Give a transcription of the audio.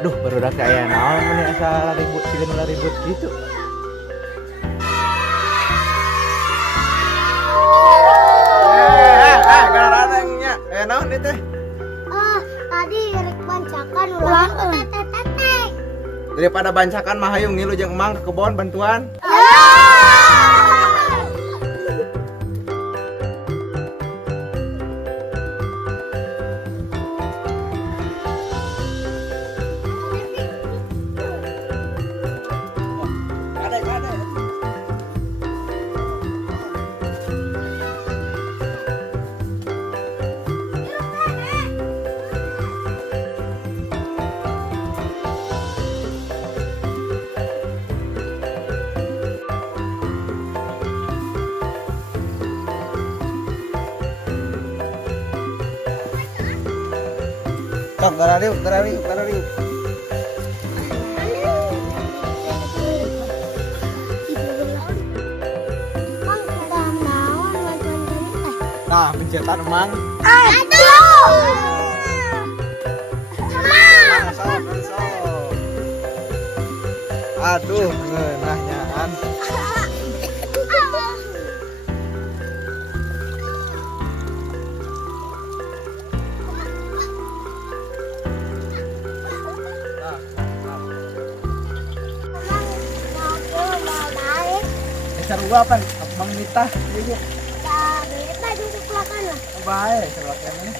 Aduh, baru udah kayak naon nih asal ribut, siga ribut gitu. Gararangnya. Naon ieu teh? Tadi rek bancakan ulang teteh. Daripada bancakan mah hayung ngilu jeung emang ke kebon bantuan. Sok garariuk. Nah, pencetan emang. Aduh, ngeunahnyaan. Sarua pan, Mang Nita. Iya. Beta duduk belakang lah. Bae, sebelah kanan.